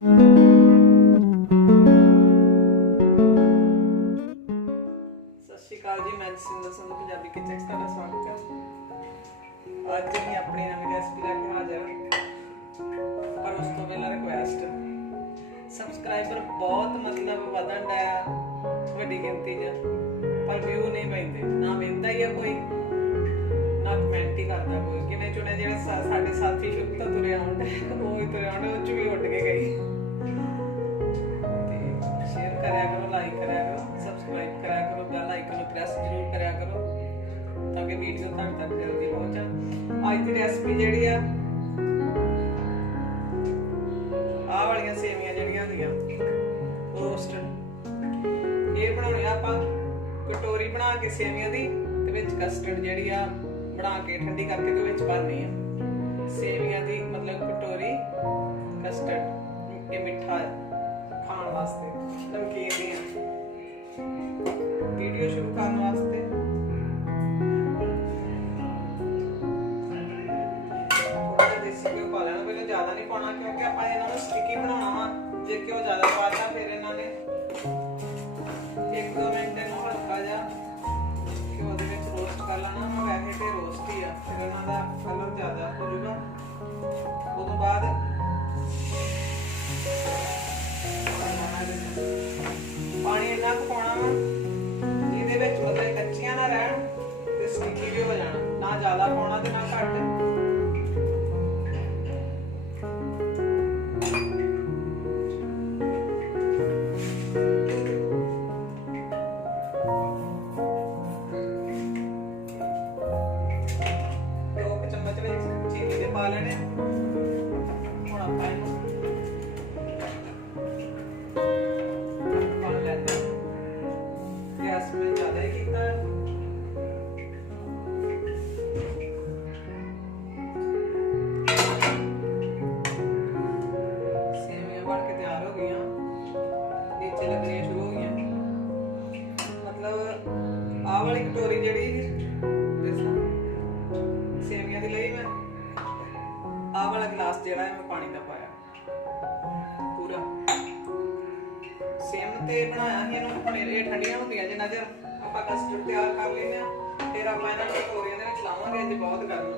श्री अकाल जी, मैं जसिंदर संधू पंजाबी किचन च तुहाडा स्वागत है। अज असीं अपनी नवीं रेसिपी लैके हाज़र हां, पर उस तो पहला रिक्वेस्ट, सबसक्राइबर बहुत वधन डया वड्डी गिनती च, पर व्यू नहीं पैंदे, ना वेंदा ही है कोई, ना कमेंट ही करदा कोई। गिने चुने जिहड़े साडे साथी शुभ तो तुरे आउंदे वो ही तुरे आउंदे, उह च भी उड्ड के गई। शेयर कराया करो, लाइक कराया करो, सबसक्राइब कराया करो, बेल आइकन ਨੂੰ प्रेस जरूर कराया करो ताकि वीडियो ਤੁਹਾਡੇ तक जल्दी पहुंचे। ਅੱਜ ਦੀ ਰੈਸਪੀ ਜਿਹੜੀ ਆ ਆਹ ਵਾਲੀਆਂ ਸੇਵੀਆਂ ਜਿਹੜੀਆਂ ਹੁੰਦੀਆਂ ਰੋਸਟਡ, ਇਹ ਬਣਾਉਣੀ ਆਪਾਂ ਕਟੋਰੀ ਬਣਾ ਕੇ ਸੇਵੀਆਂ ਦੀ ਤੇ ਵਿੱਚ ਕਸਟਰਡ ਜਿਹੜੀ ਆ ਬਣਾ ਕੇ ਠੰਡੀ ਕਰਕੇ ਤੇ ਵਿੱਚ ਭਰਨੀ ਆ ਸੇਵੀਆਂ ਦੀ, ਮਤਲਬ ਕਟੋਰੀ ਕਸਟਰਡ। ਇਹ ਮਿੱਠਾ ਖਾਣ ਵਾਸਤੇ ਨਮਕੀਨ ਦੀਆਂ। वीडियो शुरू करने वास्ते थोड़ा देसी घ्यो पा लेना, पहले ज्यादा नहीं पाना क्योंकि आप इन्होंने स्टिकी बनाना वा। जे घ्यो ज्यादा पाता फिर इन्होंने 1-2 मिनट इन्हों हल्का जा घ्यो दे विच रोस्ट कर लेना। वैसे तो रोस्ट ही आ, फिर इन्हों दा कलर ज्यादा हो जाएगा। उस बाद पानी इन्ना क पाना वा मतलब कच्चियां ना रहन ते स्टिकी भी हो जाना, ना ज्यादा पाना ते ना घट। दो चम्मच चीनी दे पा लेने। हुण आपां गैस में ज्यादा ही कीता है। सेवियां बन के तैयार हो गई, नीचे लगनी शुरू हो गई। मतलब आह वाली कटोरी जड़ी सेवियां दी लई मैं आह वाला गिलास जड़ा है मैं पानी दा पाया पूरा। सेम ते बनाया ही इन्होंने पनीर ये ठंडियां होंदियां जिन्ना चर ਆਪਾਂ ਕਸਟਰਡ ਤਿਆਰ ਕਰ ਲੈਨੇ ਆ, ਫਿਰ ਆਪਾਂ ਇਹਨਾਂ ਨੂੰ ਕਟੋਰੀਆਂ ਦੇ ਵਿੱਚ ਲਾਵਾਂਗੇ। ਅੱਜ ਬਹੁਤ ਗਰਮ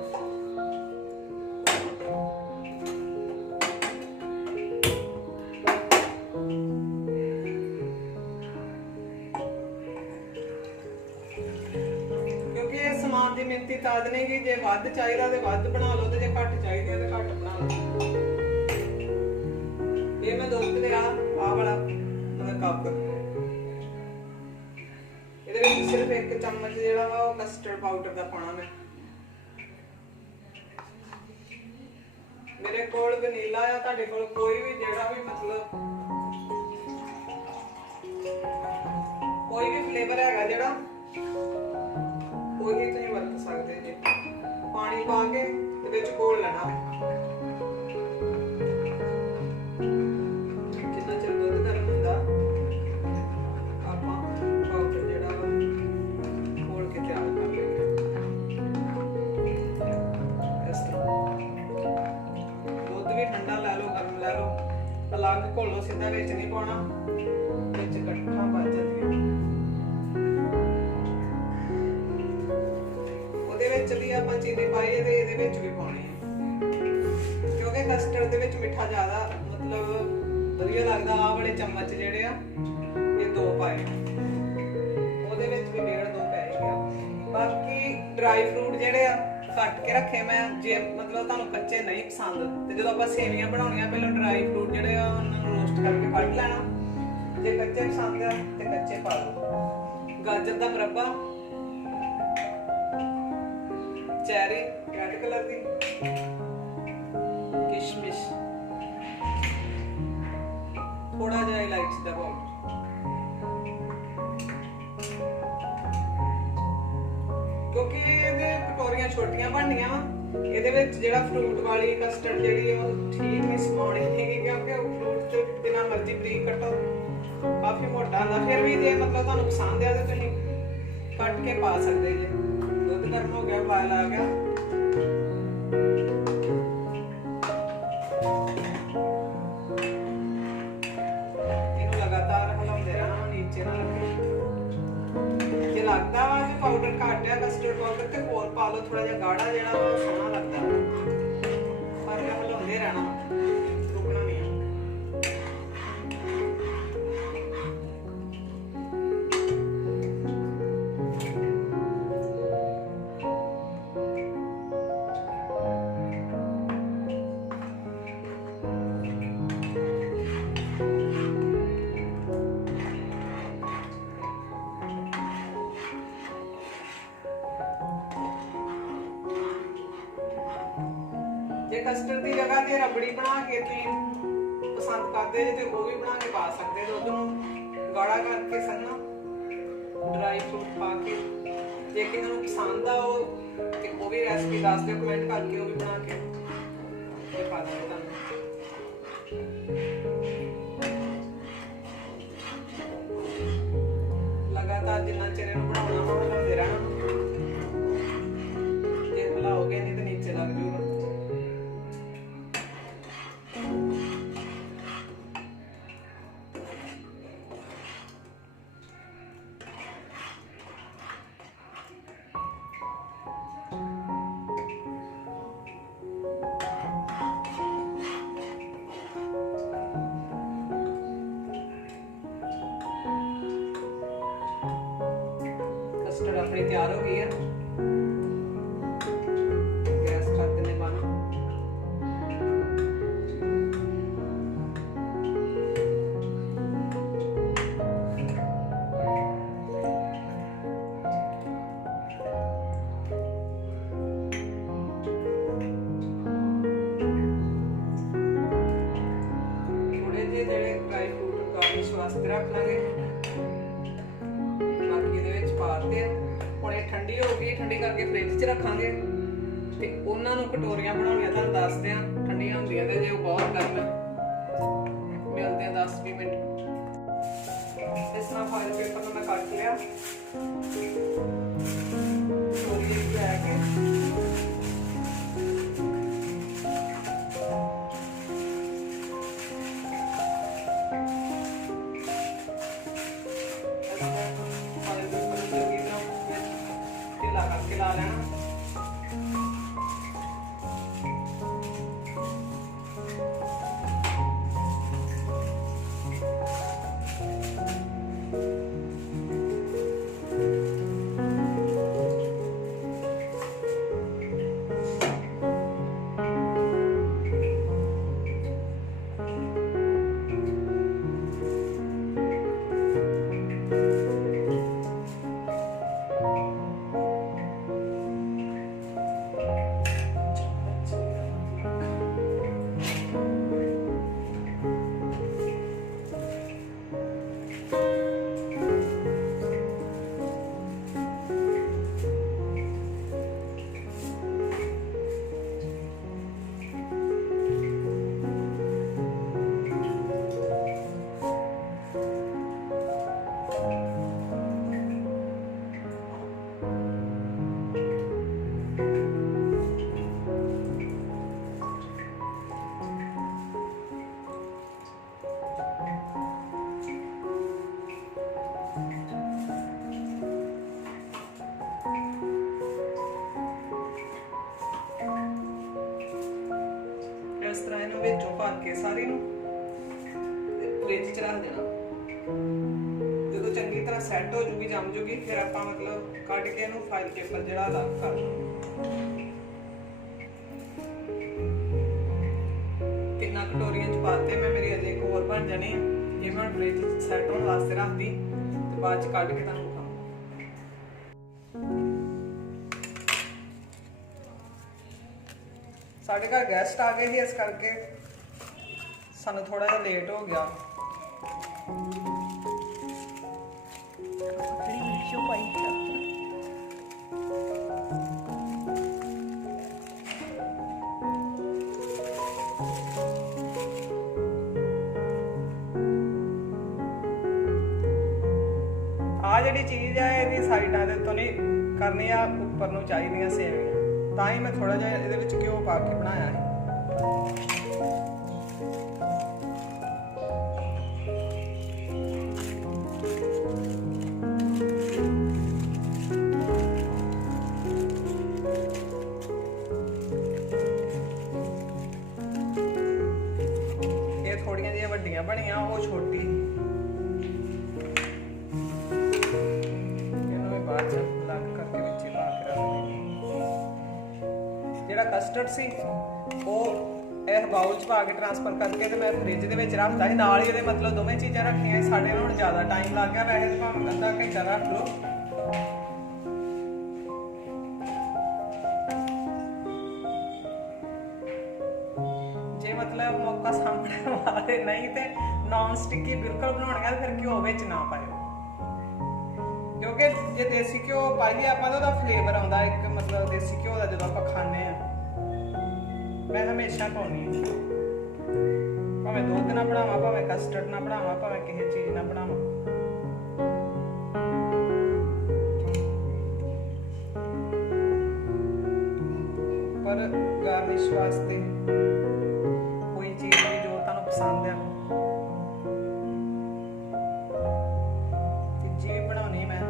ਕਿਉਂਕਿ ਇਹ ਸਮਾਨ ਦੀ ਮਿਣਤੀ ਤਾਦ ਨਹੀਂ ਕਿ ਜੇ ਵੱਧ ਚਾਹੀਦਾ ਤੇ ਵੱਧ ਬਣਾ ਲਓ ਤੇ ਜੇ ਘੱਟ ਚਾਹੀਦੀ ਤੇ ਘੱਟ ਬਣਾ ਲਓ। ਇਹ ਮੈਂ ਦੁੱਧ ਦੇ ਆਹ ਵਾਲਾ कप सिर्फ 1 चम्मच जेड़ा वा कस्टर्ड पाउडर दा पाना मैं। मेरे कोल वनीला या ताडे कोल कोई भी जेड़ा भी मतलब कोई भी फ्लेवर हैगा जेड़ा कोई भी तुसीं वरत सकदे जे। पानी पा के ते विच घोल लेना। जिन्ना चिर दुध गर्म हुंदा अलग घोलो, सीधा विच नहीं पाना, विच इकट्ठा पा जांदियां। ओहदे विच भी आपां चीनी पाई ते इहदे विच भी पाउणी है क्योंकि कस्टर्ड दे विच मिठा ज्यादा मतलब वधिया लगदा। आह वाले चम्मच जेहड़े आ ये 2 पाए, ओहदे विच भी 1.5-2 पाएगा। बाकी ड्राई फ्रूट जेहड़े आ कट के रखे मैं, जे मतलब तुहानू कच्चे नहीं पसंद ते जदों आपां सेवियां बनाउणियां पहले ड्राई फ्रूट जेहड़े आ उन्हां नू रोस्ट करके कट लेना। जे कच्चे पसंद आ ते कच्चे पा लो। गाजर दा मुरब्बा, चेरी रेड कलर दी, किशमिश, थोड़ा जिहा इलायची दा पाउडर। क्योंकि ਇਹਦੇ ਕਟੋਰੀਆਂ ਛੋਟੀਆਂ ਬਣਨੀਆਂ ਵਾ, ਇਹਦੇ ਵਿੱਚ ਜਿਹੜਾ ਫਰੂਟ ਵਾਲੀ ਕਸਟਰਡ ਜਿਹੜੀ ਉਹ ਠੀਕ ਨਹੀਂ ਸਮਾਉਣੀ ਹੈਗੀ ਕਿਉਂਕਿ ਫਰੂਟ ਤੇ ਜਿੰਨਾ ਮਰਜ਼ੀ ਬਰੀਕ ਕੱਟੋ ਕਾਫੀ ਮੋਟਾ ਹੁੰਦਾ। ਫਿਰ ਵੀ ਜੇ ਮਤਲਬ ਤੁਹਾਨੂੰ ਪਸੰਦ ਆ ਤਾਂ ਤੁਸੀਂ ਕੱਟ ਕੇ ਪਾ ਸਕਦੇ ਜੇ। ਦੁੱਧ ਗਰਮ ਹੋ ਗਿਆ, ਉਬਾਲ ਆ ਗਿਆ। नीचे ना लगे। जे लगता वा कि पाउडर घट है कस्टर्ड पाउडर ते होर पा लो थोड़ा जिहा गाढ़ा जिहड़ा वा सोहना लगदा पर मैं हिलाउंदे रहना रुकना नहीं है। जे कस्टर्ड की जगह ते रबड़ी बना के तुसीं पसंद करते जे ते वो भी बना के पा सकते दुध नूं गाढ़ा करके सन्ना ड्राई फ्रूट पा के जे किसी नूं पसंद आ वो भी रेसिपी दस दिओ कमेंट करके वो भी बना के ते पा देओ तुहानूं। लगातार जिन्ना चिर इहनूं बनाउणा वा हिलाउंदे रहना जे हिलाओगे नहीं तो नीचे लग जूगा। कस्टर्ड अपनी तैयार हो गई है, गैस कर देने बंद। थोड़े ਜਿਹੇ ਜਿਹੜੇ ड्राई फ्रूट गार्निश वास्ते रख लांगे पाते हुणे ठंडी हो गई ठंडी करके फ्रिज च रखांगे ते उन्हां नूं कटोरियां बनाउणियां तुहानूं दसदे हां ठंडियां हुंदियां ते जे वो बहुत गर्म है मिलदे 10-20 मिनट। इस तरह फॉइल पेपर मैं कट लिया कटोरी लैके करके ला लेना। इस तरह इन्हूं विचों भर के सारी नूं फ्रिज च रख देना। जो चंगी तरह सैट हो जूगी जम जूगी फिर आप मतलब कट के इन्हूं फाइल पेपर जिहड़ा अलग कर लओ। तिन्ना कटोरियां च पाते मैं मेरी अजे एक होर बन जानी है ये मैं फ्रिज सैट होने वास्ते रख दी ते बाद च कट के तुहानूं साढ़े घर गेस्ट आ गए थे इस करके सानू थोड़ा जिहा लेट हो गया। आ जिहड़ी चीज़ है इहदी साइडां दे उत्तों नहीं करनी आ उपर नूं चाहीदियां सेवियां ਤਾਂ ਹੀ ਮੈਂ ਥੋੜਾ ਜਿਹਾ ਇਹਦੇ ਵਿੱਚ ਘਿਓ ਪਾ ਕੇ ਬਣਾਇਆ ਹੈ। ਵੱਡੀਆਂ ਬਣੀਆਂ ਉਹ ਛੋਟੀ ਇਹਨੂੰ ਵੀ ਬਾਅਦ ਚ ਲੱਗ ਕਰਕੇ ਵਿੱਚ ਪਾ ਕੇ ਰੱਖ ਦੇਣੀ। ਜਿਹੜਾ ਕਸਟਰਡ ਸੀ ਉਹ ਇਹ ਬਾਉਲ ਚ ਪਾ ਕੇ ਟ੍ਰਾਂਸਫਰ ਕਰਕੇ ਤੇ ਮੈਂ ਫ੍ਰਿਜ ਦੇ ਵਿੱਚ ਰੱਖਦਾ ਸੀ ਨਾਲ ਹੀ ਇਹਦੇ ਮਤਲਬ ਦੋਵੇਂ ਚੀਜ਼ਾਂ ਰੱਖੀਆਂ ਸੀ। ਸਾਡੇ ਨੂੰ ਹੁਣ ਜ਼ਿਆਦਾ ਟਾਈਮ ਲੱਗ ਗਿਆ, ਵੈਸੇ ਤਾਂ ਭਾਵੇਂ ਅੱਧਾ ਘੰਟਾ ਰੱਖ ਲਓ। ਜੇ ਮਤਲਬ ਮੌਕਾ ਸਾਹਮਣੇ ਵਾਲੇ ਨਹੀਂ ਤੇ ਨੌਨ ਸਟਿੱਕੀ ਬਿਲਕੁਲ ਬਣਾਉਣੀਆਂ ਤੇ ਫਿਰ ਘਿਓ ਵਿੱਚ ਨਾ ਪਾਇਓ, ਕਿਉਂਕਿ ਜੇ ਦੇਸੀ ਘਿਓ ਪਾਈਏ ਆਪਾਂ ਤਾਂ ਉਹਦਾ ਫਲੇਵਰ ਆਉਂਦਾ ਇੱਕ, ਮਤਲਬ ਦੇਸੀ ਘਿਓ ਦਾ ਜਦੋਂ ਆਪਾਂ ਖਾਂਦੇ ਆ। ਮੈਂ ਹਮੇਸ਼ਾ ਪਾਉਣੀ ਹਾਂ, ਭਾਵੇਂ ਦੁੱਧ ਨਾਲ ਬਣਾਵਾਂ, ਭਾਵੇਂ ਕਸਟਰਡ ਨਾਲ ਬਣਾਵਾਂ, ਭਾਵੇਂ ਕਿਸੇ ਚੀਜ਼ ਨਾਲ ਬਣਾਵਾਂ। ਪਰ ਗਾਰਨਿਸ਼ ਵਾਸਤੇ ਕੋਈ ਚੀਜ਼ ਵੀ ਜੋ ਤੁਹਾਨੂੰ ਪਸੰਦ ਆ ਤੀਜੀ ਵੀ ਬਣਾਉਣੀ ਮੈਂ,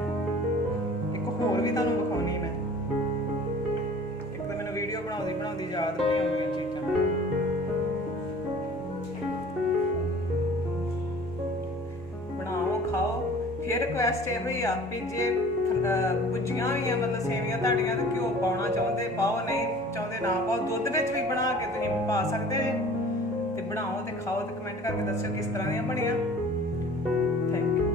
ਇੱਕ ਹੋਰ ਵੀ ਤੁਹਾਨੂੰ ਵਿਖਾਉਣੀ ਮੈਂ। ਇੱਕ ਤਾਂ ਮੈਨੂੰ ਵੀਡੀਓ ਬਣਾਉਂਦੀ ਯਾਦ ਨਹੀਂ ਆਉਂਦੀਆਂ ਚੀਜ਼ਾਂ। ਬਣਾਓ ਖਾਓ। ਫਿਰ ਰਿਕੁਐਸਟ ਇਹ ਹੋਈ ਆ ਵੀ ਜੇ ਭੁੱਜੀਆਂ ਵੀ ਆ ਮਤਲਬ ਸੇਵੀਆਂ ਤੁਹਾਡੀਆਂ ਤੇ ਘਿਓ ਪਾਉਣਾ ਚਾਹੁੰਦੇ ਪਾਓ, ਨਹੀਂ ਚਾਹੁੰਦੇ ਨਾ ਪਾਓ। ਦੁੱਧ ਵਿੱਚ ਵੀ ਬਣਾ ਕੇ ਤੁਸੀਂ ਪਾ ਸਕਦੇ ਜੇ ਤੇ ਬਣਾਓ ਤੇ ਖਾਓ ਤੇ ਕਮੈਂਟ ਕਰਕੇ ਦੱਸਿਓ ਕਿਸ ਤਰ੍ਹਾਂ ਦੀਆਂ ਬਣੀਆਂ। Thank you.